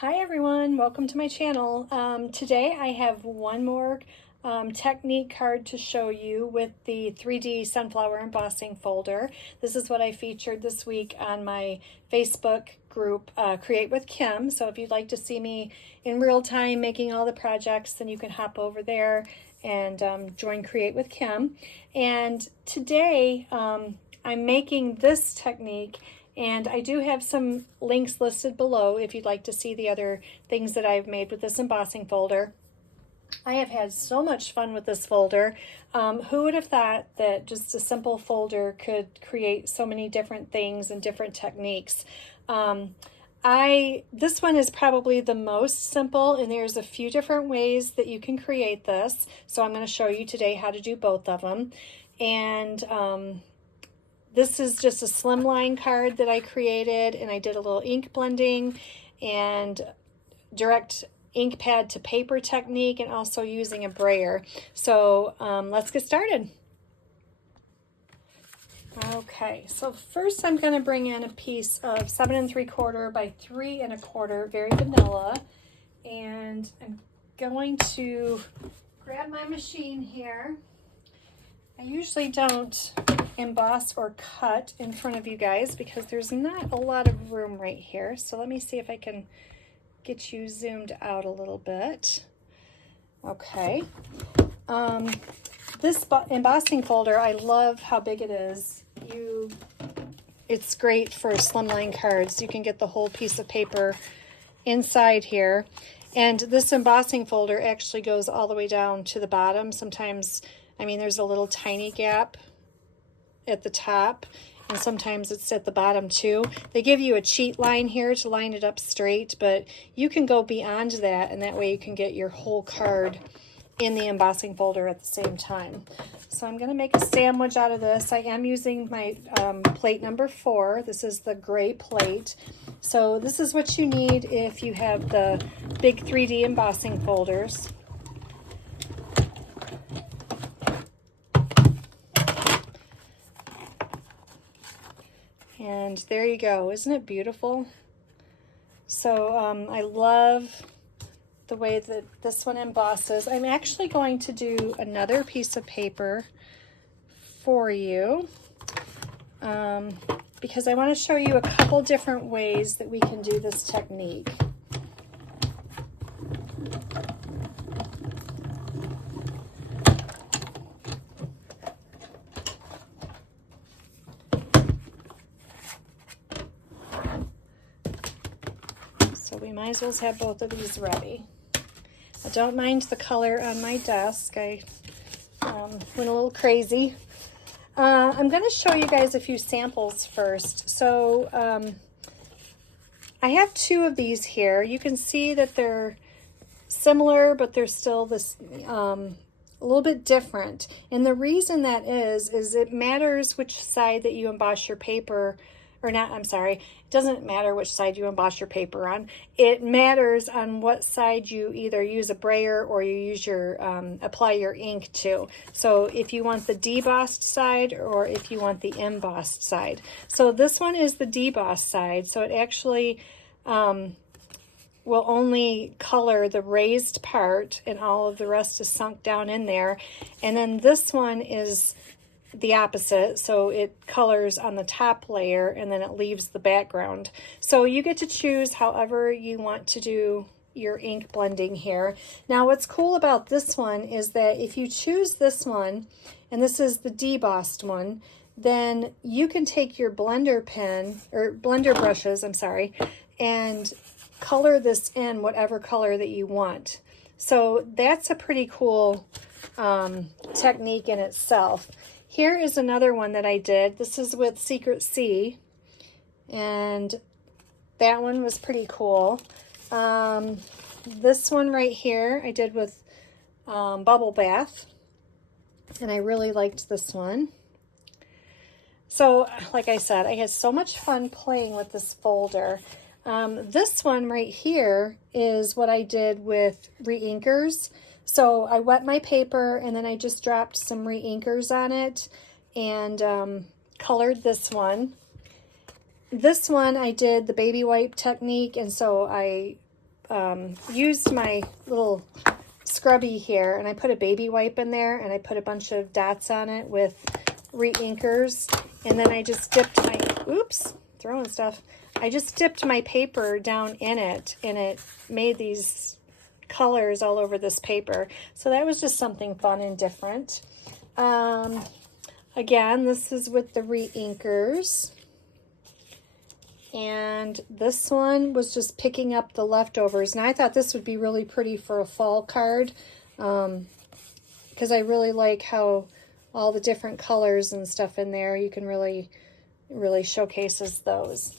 Hi everyone, welcome to my channel. Today I have one more technique card to show you with the 3D sunflower embossing folder. This is what I featured this week on my Facebook group, Create with Kim. So if you'd like to see me in real time making all the projects, then you can hop over there and join Create with Kim. And today I'm making this technique, and I do have some links listed below if you'd like to see the other things that I've made with this embossing folder. I have had so much fun with this folder. Who would have thought that just a simple folder could create so many different things and different techniques? This one is probably the most simple, and there's a few different ways that you can create this. So I'm going to show you today how to do both of them. And this is just a slimline card that I created, and I did a little ink blending and direct ink pad to paper technique, and also using a brayer. So let's get started. Okay, so first I'm going to bring in a piece of 7 3/4 by 3 1/4, very vanilla, and I'm going to grab my machine here. I usually don't emboss or cut in front of you guys because there's not a lot of room right here. So let me see if I can get you zoomed out a little bit. Okay. This embossing folder, I love how big it is. It's great for slimline cards. You can get the whole piece of paper inside here. And this embossing folder actually goes all the way down to the bottom. Sometimes, I mean, there's a little tiny gap at the top, and sometimes it's at the bottom too. They give you a cheat line here to line it up straight, but you can go beyond that, and that way you can get your whole card in the embossing folder at the same time. So I'm going to make a sandwich out of this. I am using my plate number 4. This is the gray plate. So this is what you need if you have the big 3D embossing folders. And there you go. Isn't it beautiful? So I love the way that this one embosses. I'm actually going to do another piece of paper for you because I want to show you a couple different ways that we can do this technique. So we might as well have both of these ready. I don't mind the color on my desk. I went a little crazy. I'm going to show you guys a few samples first. So I have 2 of these here. You can see that they're similar, but they're still this a little bit different. And the reason that is it matters which side that you emboss your paper, or not, I'm sorry, it doesn't matter which side you emboss your paper on. It matters on what side you either use a brayer or you use your, apply your ink to. So if you want the debossed side or if you want the embossed side. So this one is the debossed side, so it actually will only color the raised part, and all of the rest is sunk down in there. And then this one is the opposite, so it colors on the top layer and then it leaves the background. So you get to choose however you want to do your ink blending here. Now what's cool about this one is that if you choose this one, and this is the debossed one, then you can take your blender pen, or blender brushes, I'm sorry, and color this in whatever color that you want. So that's a pretty cool technique in itself. Here is another one that I did. This is with Secret Sea, and that one was pretty cool. This one right here I did with Bubble Bath, and I really liked this one. So like I said, I had so much fun playing with this folder. This one right here is what I did with re-inkers. So I wet my paper, and then I just dropped some re-inkers on it and colored this one. This one I did the baby wipe technique, and so I used my little scrubby here, and I put a baby wipe in there, and I put a bunch of dots on it with re-inkers, and then I just dipped my, oops, throwing stuff. I just dipped my paper down in it, and it made these colors all over this paper. So that was just something fun and different. Again, this is with the re-inkers. And this one was just picking up the leftovers. And I thought this would be really pretty for a fall card, because I really like how all the different colors and stuff in there, you can really showcases those.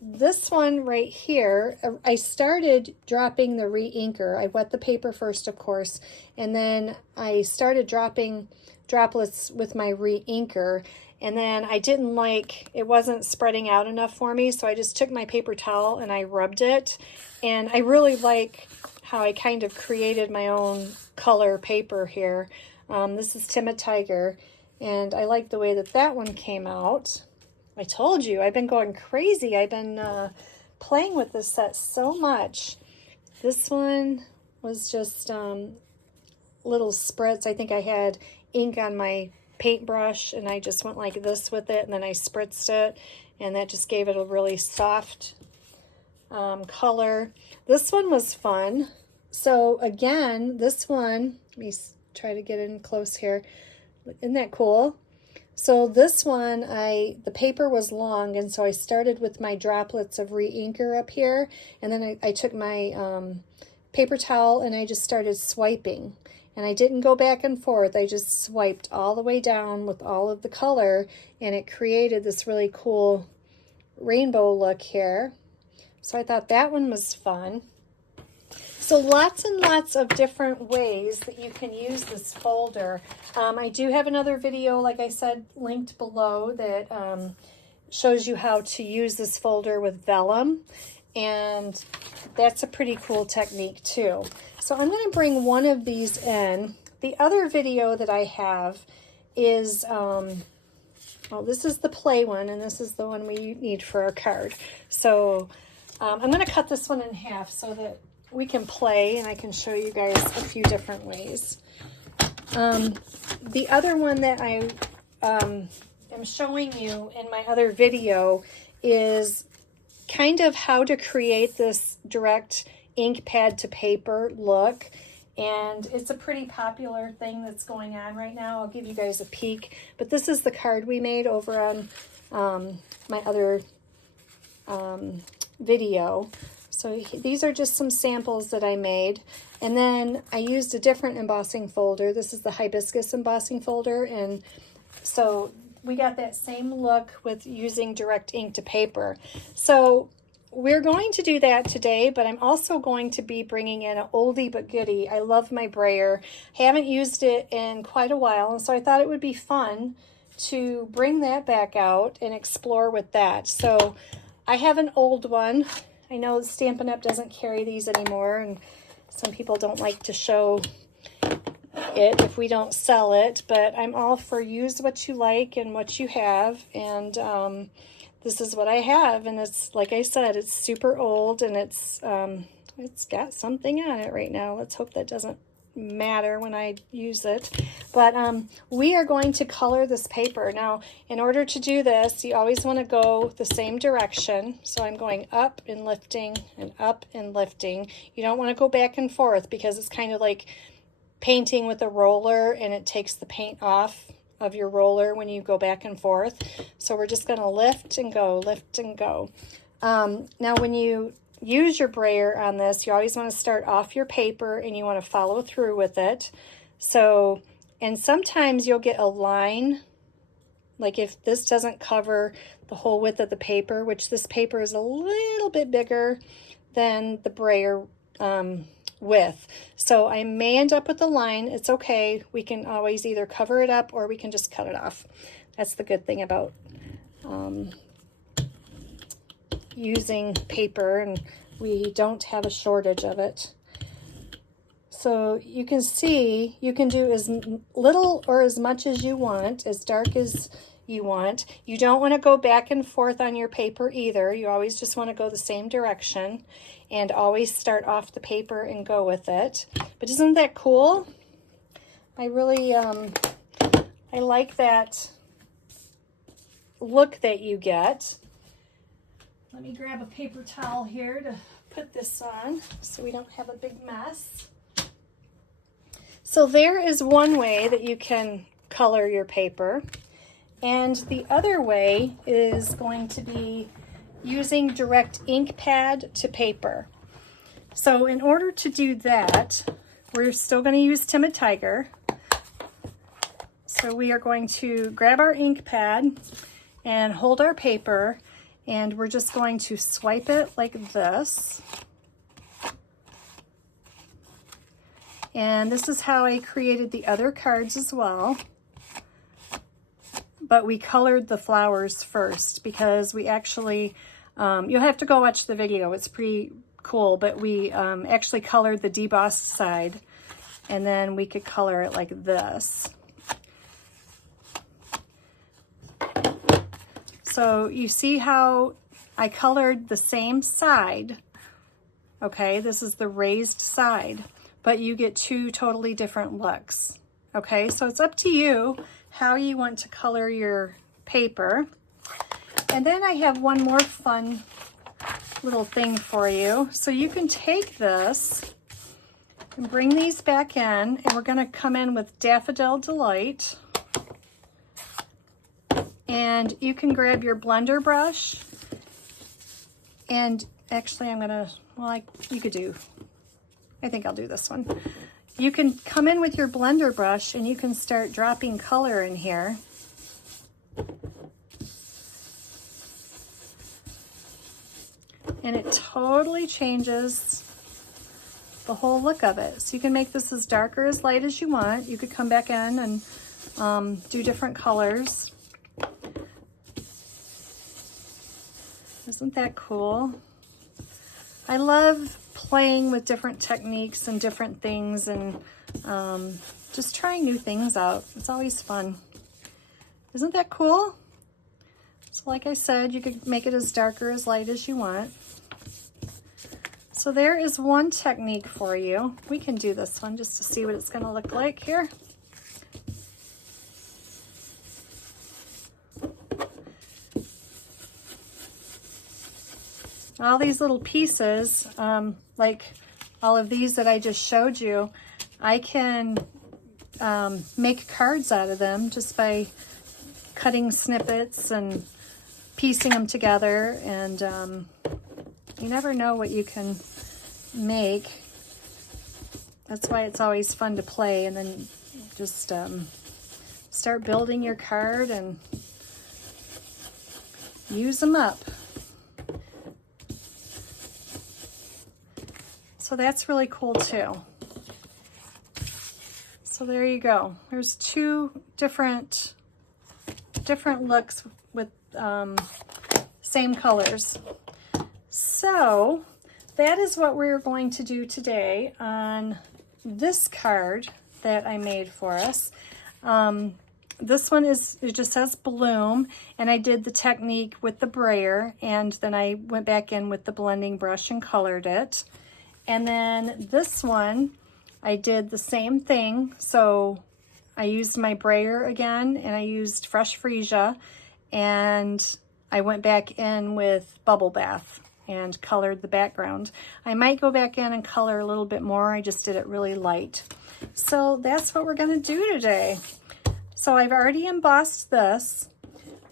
This one right here, I started dropping the re-inker. I wet the paper first, of course, and then I started dropping droplets with my re-inker. And then I didn't like, it wasn't spreading out enough for me, so I just took my paper towel and I rubbed it. And I really like how I kind of created my own color paper here. This is Timid Tiger, and I like the way that that one came out. I told you, I've been going crazy. I've been playing with this set so much. This one was just little spritz. I think I had ink on my paintbrush, and I just went like this with it, and then I spritzed it, and that just gave it a really soft color. This one was fun. So again, this one, let me try to get in close here. Isn't that cool? So this one, the paper was long, and so I started with my droplets of re-inker up here, and then I took my paper towel and I just started swiping. And I didn't go back and forth. I just swiped all the way down with all of the color, and it created this really cool rainbow look here. So I thought that one was fun. So lots and lots of different ways that you can use this folder. I do have another video, like I said, linked below that shows you how to use this folder with vellum. And that's a pretty cool technique too. So I'm going to bring one of these in. The other video that I have is, well, this is the play one, and this is the one we need for our card. So I'm going to cut this one in half so that we can play, and I can show you guys a few different ways. The other one that I am showing you in my other video is kind of how to create this direct ink pad to paper look, and it's a pretty popular thing that's going on right now. I'll give you guys a peek, but this is the card we made over on my other video. So these are just some samples that I made, and then I used a different embossing folder. This is the hibiscus embossing folder, and so we got that same look with using direct ink to paper. So we're going to do that today, but I'm also going to be bringing in an oldie but goodie. I love my brayer. Haven't used it in quite a while, and so I thought it would be fun to bring that back out and explore with that. So I have an old one. I know Stampin' Up! Doesn't carry these anymore, and some people don't like to show it if we don't sell it, but I'm all for use what you like and what you have, and this is what I have, and it's, like I said, it's super old, and it's got something on it right now. Let's hope that doesn't matter when I use it. But we are going to color this paper. Now, in order to do this, you always want to go the same direction. So I'm going up and lifting and up and lifting. You don't want to go back and forth, because it's kind of like painting with a roller, and it takes the paint off of your roller when you go back and forth. So we're just going to lift and go, lift and go. Now when you use your brayer on this, you always want to start off your paper, and you want to follow through with it. So, and sometimes you'll get a line, like if this doesn't cover the whole width of the paper, which this paper is a little bit bigger than the brayer width. So I may end up with a line. It's okay. We can always either cover it up or we can just cut it off. That's the good thing about using paper, and we don't have a shortage of it. So you can see you can do as little or as much as you want, as dark as you want. You don't want to go back and forth on your paper either. You always just want to go the same direction and always start off the paper and go with it. But isn't that cool? I really, I like that look that you get. Let me grab a paper towel here to put this on so we don't have a big mess. So there is one way that you can color your paper. And the other way is going to be using direct ink pad to paper. So in order to do that, we're still going to use Timid Tiger. So we are going to grab our ink pad and hold our paper, and we're just going to swipe it like this. And this is how I created the other cards as well. But we colored the flowers first because we actually, you'll have to go watch the video. It's pretty cool, but we actually colored the debossed side, and then we could color it like this. So you see how I colored the same side. Okay, this is the raised side, but you get two totally different looks. Okay, so it's up to you how you want to color your paper. And then I have one more fun little thing for you. So you can take this and bring these back in, and we're going to come in with Daffodil Delight. And you can grab your blender brush, and actually I'm going to, well, you could do, I think I'll do this one. You can come in with your blender brush and you can start dropping color in here. And it totally changes the whole look of it. So you can make this as dark or as light as you want. You could come back in and do different colors. Isn't that cool? I love playing with different techniques and different things, and just trying new things out. It's always fun. Isn't that cool? So like I said, you could make it as dark or as light as you want. So there is one technique for you. We can do this one just to see what it's going to look like here. All these little pieces, like all of these that I just showed you, I can make cards out of them just by cutting snippets and piecing them together. And you never know what you can make. That's why it's always fun to play, and then just start building your card and use them up. So that's really cool too. So there you go. There's two different looks with same colors. So that is what we're going to do today on this card that I made for us. This one it just says Bloom, and I did the technique with the brayer, and then I went back in with the blending brush and colored it. And then this one, I did the same thing. So I used my brayer again, and I used Fresh Freesia, and I went back in with Bubble Bath and colored the background. I might go back in and color a little bit more. I just did it really light. So that's what we're going to do today. So I've already embossed this.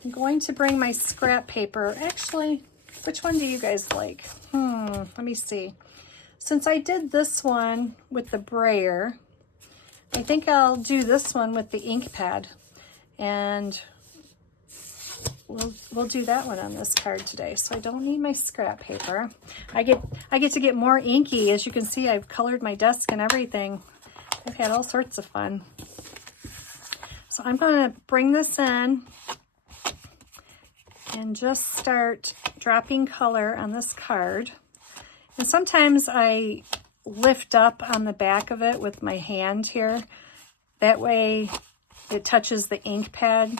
I'm going to bring my scrap paper. Actually, which one do you guys like? Let me see. Since I did this one with the brayer, I think I'll do this one with the ink pad, and we'll do that one on this card today. So I don't need my scrap paper. I get to get more inky. As you can see, I've colored my desk and everything. I've had all sorts of fun. So I'm going to bring this in and just start dropping color on this card. And sometimes I lift up on the back of it with my hand here. That way it touches the ink pad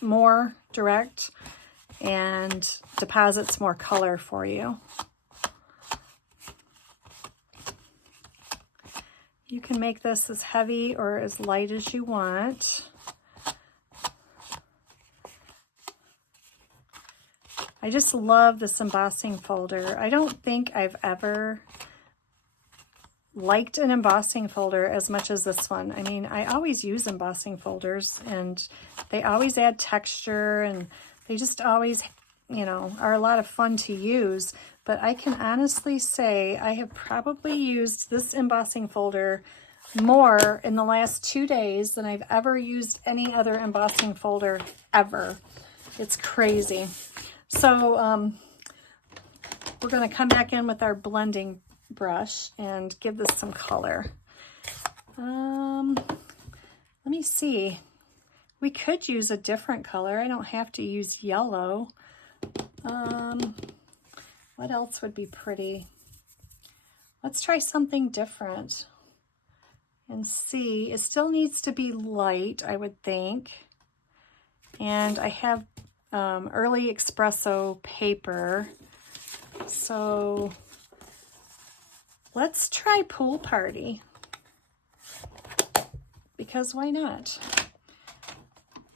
more direct and deposits more color for you. You can make this as heavy or as light as you want. I just love this embossing folder. I don't think I've ever liked an embossing folder as much as this one. I mean, I always use embossing folders and they always add texture and they just always, you know, are a lot of fun to use. But I can honestly say I have probably used this embossing folder more in the last 2 days than I've ever used any other embossing folder ever. It's crazy. So we're going to come back in with our blending brush and give this some color. Let me see. We could use a different color. I don't have to use yellow. What else would be pretty? Let's try something different and see. It still needs to be light, I would think. And I have early espresso paper. So let's try Pool Party, because why not?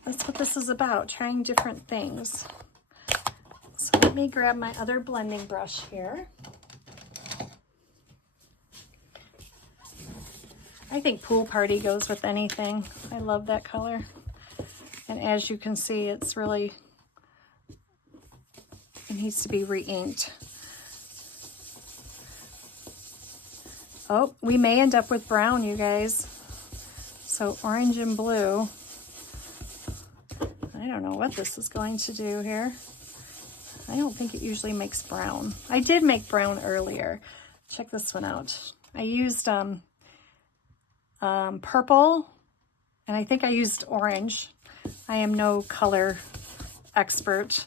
That's what this is about, trying different things. So let me grab my other blending brush here. I think Pool Party goes with anything. I love that color. And as you can see, it's really, it needs to be re-inked. Oh, we may end up with brown, you guys. So orange and blue. I don't know what this is going to do here. I don't think it usually makes brown. I did make brown earlier. Check this one out. I used purple, and I think I used orange. I am no color expert.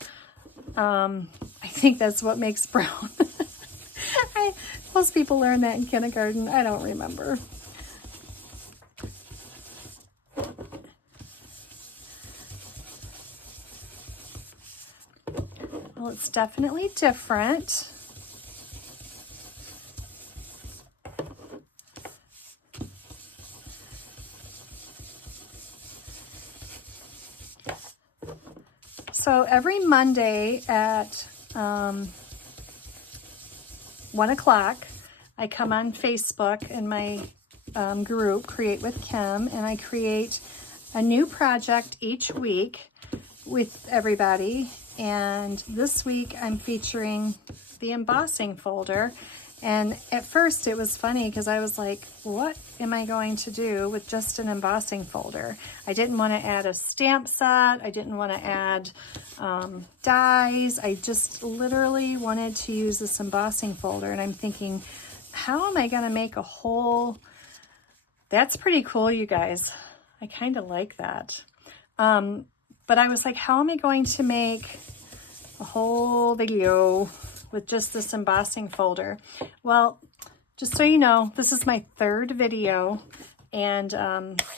I think that's what makes brown. Most people learn that in kindergarten. I don't remember. Well, it's definitely different. So every Monday at 1 o'clock, I come on Facebook in my group, Create with Kim, and I create a new project each week with everybody. And this week I'm featuring the embossing folder. And at first it was funny because I was like, what am I going to do with just an embossing folder? I didn't want to add a stamp set. I didn't want to add dies. I just literally wanted to use this embossing folder. And I'm thinking, how am I going to make a whole... That's pretty cool, you guys. I kind of like that. But I was like, how am I going to make a whole video with just this embossing folder? Well, just so you know, this is my third video. And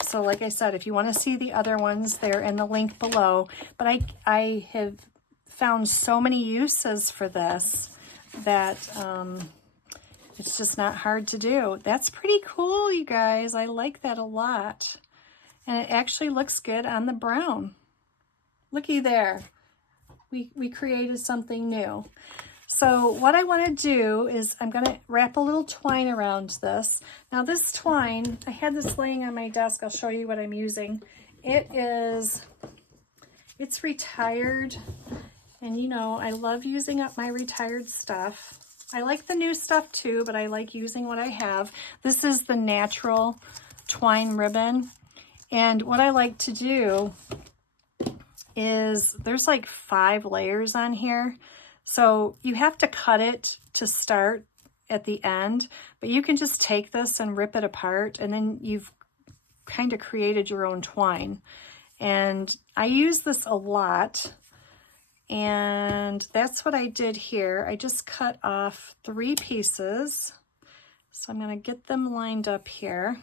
so like I said, if you want to see the other ones, they're in the link below. But I have found so many uses for this that it's just not hard to do. That's pretty cool, you guys. I like that a lot. And it actually looks good on the brown. Looky there. We created something new. So what I want to do is I'm going to wrap a little twine around this. Now this twine, I had this laying on my desk. I'll show you what I'm using. It's retired. And you know, I love using up my retired stuff. I like the new stuff too, but I like using what I have. This is the natural twine ribbon. And what I like to do is there's like 5 layers on here. So you have to cut it to start at the end, but you can just take this and rip it apart, and then you've kind of created your own twine. And I use this a lot, and that's what I did here. I just cut off 3 pieces. So I'm going to get them lined up here.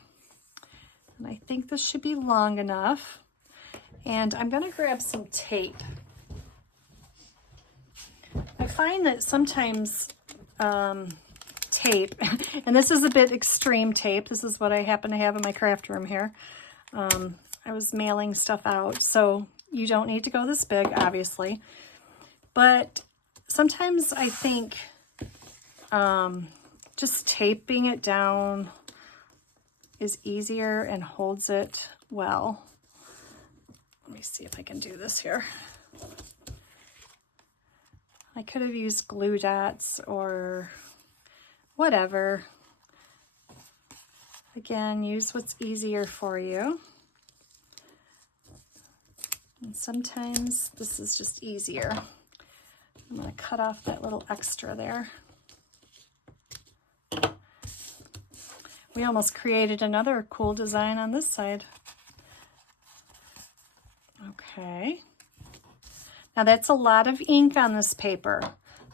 And I think this should be long enough. And I'm going to grab some tape. I find that sometimes tape, and this is a bit extreme tape. This is what I happen to have in my craft room here. I was mailing stuff out, so you don't need to go this big, obviously. But sometimes I think just taping it down is easier and holds it well. Let me see if I can do this here. I could have used glue dots or whatever. Again, use what's easier for you. And sometimes this is just easier. I'm going to cut off that little extra there. We almost created another cool design on this side. Okay. Now that's a lot of ink on this paper.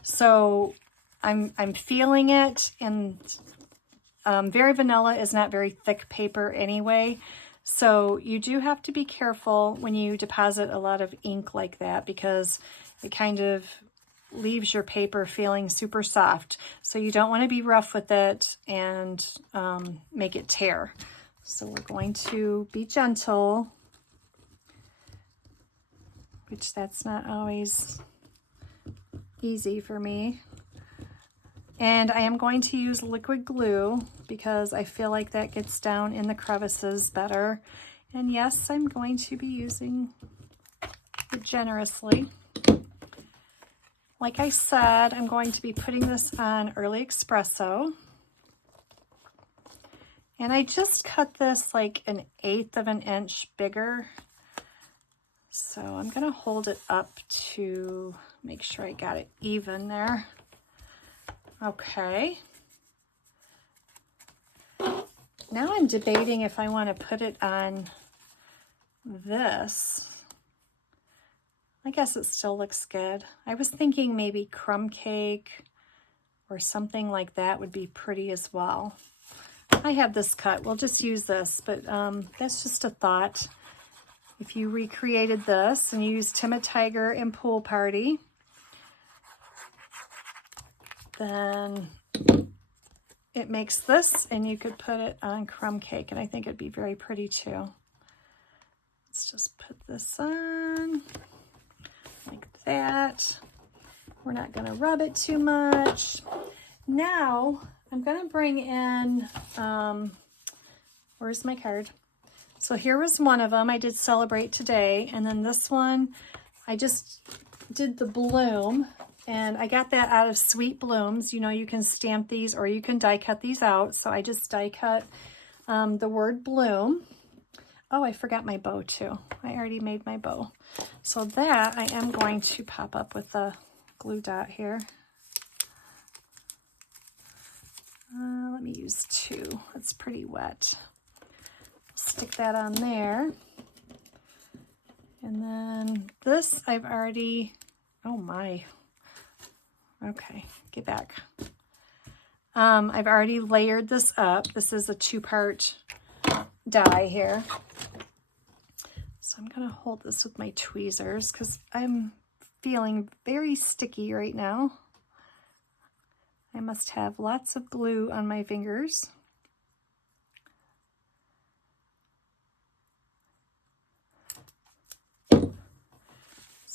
So I'm feeling it, and very vanilla is not very thick paper anyway. So you do have to be careful when you deposit a lot of ink like that, because it kind of leaves your paper feeling super soft. So you don't want to be rough with it and make it tear. So we're going to be gentle, which that's not always easy for me. And I am going to use liquid glue because I feel like that gets down in the crevices better. And yes, I'm going to be using it generously. Like I said, I'm going to be putting this on early espresso. And I just cut this like 1/8 of an inch bigger. So I'm going to hold it up to make sure I got it even there. Okay. Now I'm debating if I want to put it on this. I guess it still looks good. I was thinking maybe crumb cake or something like that would be pretty as well. I have this cut. We'll just use this, but that's just a thought. If you recreated this and you used Timid Tiger and Pool Party, then it makes this, and you could put it on crumb cake, and I think it'd be very pretty too. Let's just put this on like that. We're not going to rub it too much. Now I'm going to bring in, where's my card? So here was one of them. I did Celebrate Today, and then this one I just did the bloom. And I got that out of Sweet Blooms. You know, you can stamp these or you can die cut these out. So I just die cut the word bloom. Oh, I forgot my bow too. I already made my bow. So that I am going to pop up with a glue dot here. Let me use 2. It's pretty wet. Stick that on there. And then this I've already, oh my. Okay, get back. I've already layered this up. This is a 2-part die here. So I'm going to hold this with my tweezers because I'm feeling very sticky right now. I must have lots of glue on my fingers.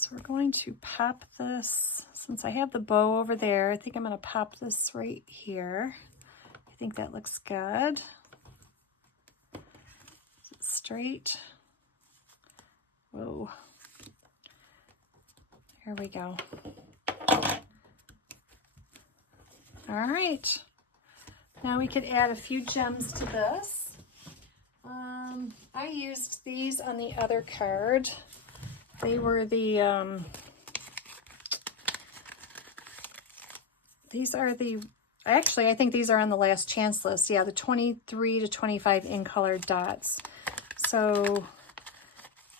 So we're going to pop this, since I have the bow over there, I think I'm going to pop this right here. I think that looks good. Is it straight? Whoa. There we go. All right. Now we could add a few gems to this. I used these on the other card. They were the, these are the, actually, I think these are on the last chance list. Yeah, the 23 to 25 in color dots. So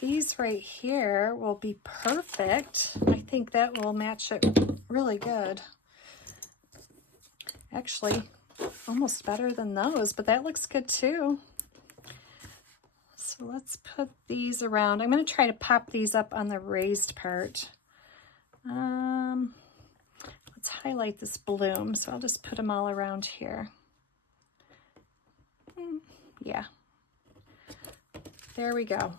these right here will be perfect. I think that will match it really good. Actually, almost better than those, but that looks good too. So let's put these around. I'm going to try to pop these up on the raised part. Let's highlight this bloom. So I'll just put them all around here. Yeah. There we go.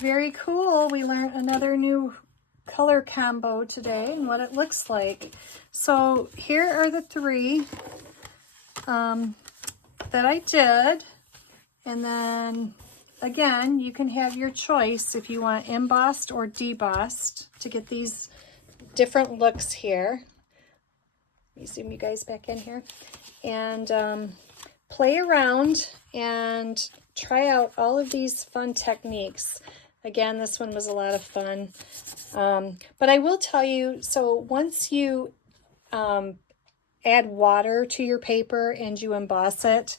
Very cool. We learned another new color combo today and what it looks like. So here are the three that I did. And then again, you can have your choice if you want embossed or debossed to get these different looks here. Let me zoom you guys back in here. And play around and try out all of these fun techniques. Again, this one was a lot of fun. But I will tell you, so once you add water to your paper and you emboss it,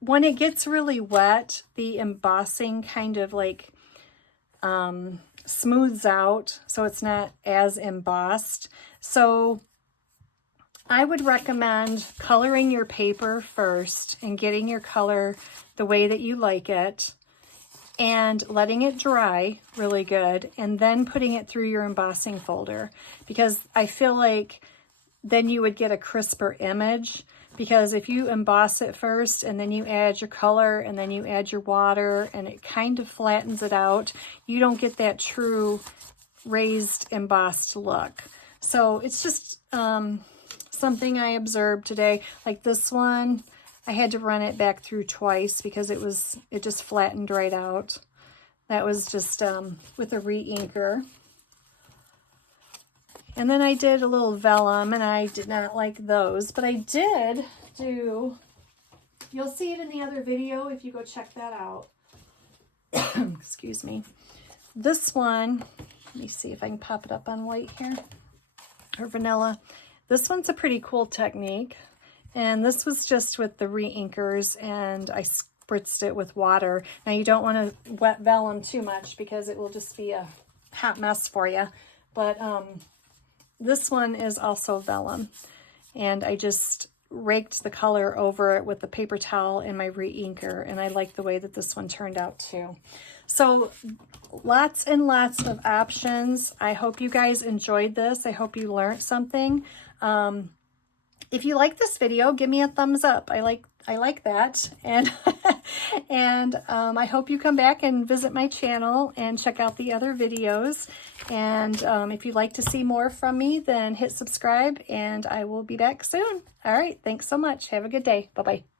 when it gets really wet, the embossing kind of like smooths out, so it's not as embossed. So I would recommend coloring your paper first and getting your color the way that you like it and letting it dry really good and then putting it through your embossing folder, because I feel like then you would get a crisper image. Because if you emboss it first and then you add your color and then you add your water and it kind of flattens it out, you don't get that true raised embossed look. So it's just something I observed today. Like this one, I had to run it back through twice because it just flattened right out. That was just with a re-inker. And then I did a little vellum, and I did not like those, but I did do, you'll see it in the other video if you go check that out. Excuse me. This one, let me see if I can pop it up on white here, or vanilla. This one's a pretty cool technique, and this was just with the re-inkers, and I spritzed it with water. Now you don't want to wet vellum too much because it will just be a hot mess for you, but this one is also vellum, and I just raked the color over it with the paper towel and my re-inker, and I like the way that this one turned out too. So lots and lots of options. I hope you guys enjoyed this. I hope you learned something. If you like this video, give me a thumbs up. I like that, and and I hope you come back and visit my channel and check out the other videos. And if you'd like to see more from me, then hit subscribe, and I will be back soon. All right, thanks so much. Have a good day. Bye-bye.